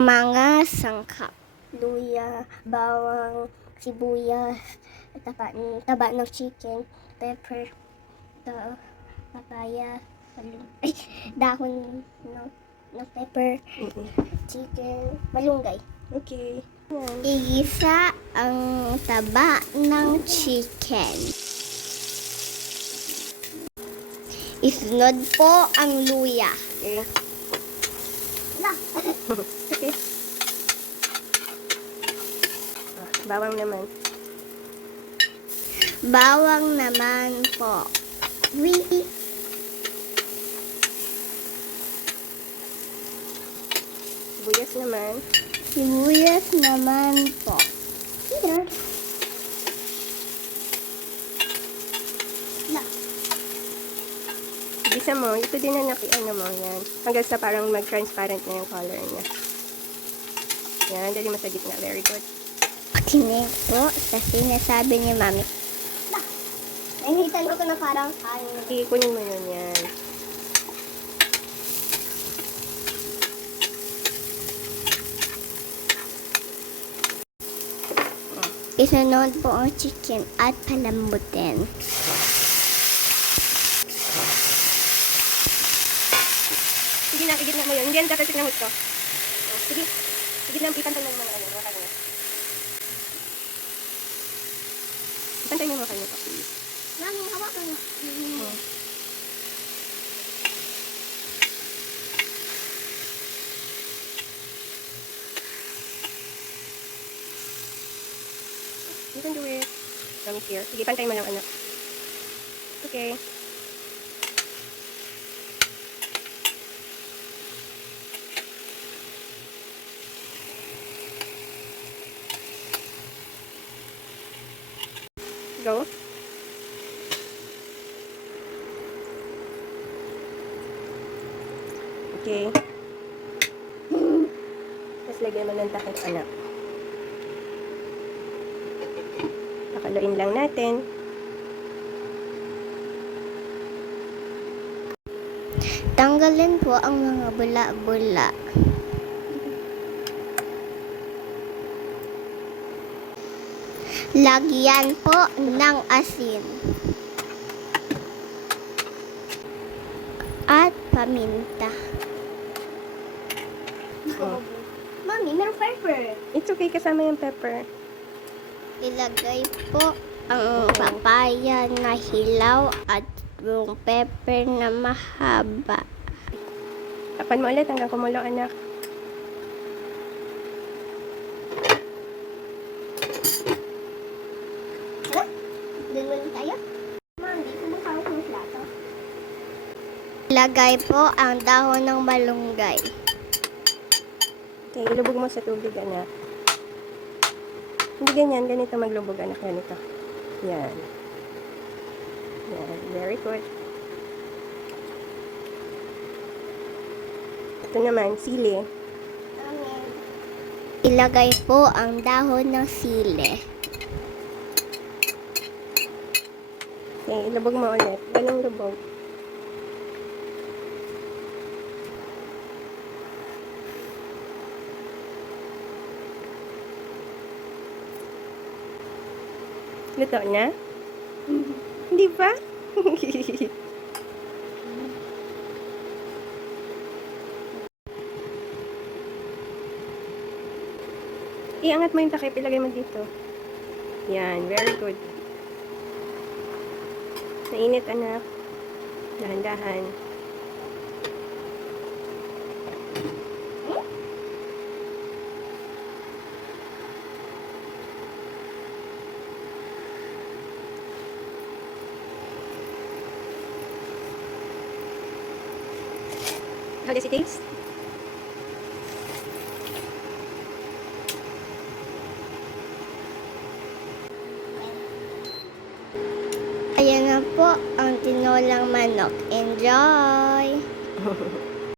Mga sangkap. Luya, bawang, sibuyas, taba ng chicken, pepper, papaya, dahon ng pepper, chicken, malunggay. Okay. Igisa ang taba ng chicken. Isunod po ang luya. Okay. Okay. Bawang naman. Bawang naman po. Sibuyas naman. Sibuyas naman po. Here. Bisa mo, ito din na ano mo, yan. Hanggang sa parang mag-transparent na yung color niya. Yan, dali mo sa gitna. Very good. Kinig po sa sinasabi ni Mami. Nainitan ko na parang Okay, kunin mo yun yan. Isunod po ang chicken at palambutin. Sige na, igit na mo yun. Hindi yan dapat ng gusto. Sige. Sige na, ipantay mo mga ano. Maka niya. Ipantay mo mga kanya, please. Mami, hawakan mo. You can do it. Let me here. Sige, pantay mo lang, anak. Okay. Go. Okay. Tapos lagyan mo ng takip, anak. Pakaluin lang natin. Tanggalin po ang mga bula-bula. Lagyan po ng asin. At paminta. Oh. Mami, meron pepper. It's okay, kasama yung pepper. Ilagay po ang papaya na hilaw at yung pepper na mahaba. Tapan mo ulit hanggang kumulo, anak. Doon tayo? Mami, kumakaw ko ng plato. Ilagay po ang dahon ng malunggay. Okay, ilubog mo sa tubig, anak. Hindi ganyan, ganito maglubog, anak. Ganito. Yan. Yan, very good. Ito naman, sili. Ilagay po ang dahon ng sili. Okay, ilubog mo ulit. Ganong lubog. Luto na? Hindi ba? Iangat mo yung takip, ilagay mo dito. Yan, very good. Mainit, anak. Dahan-dahan. How does it taste? Ayan na po ang tinolang manok. Enjoy!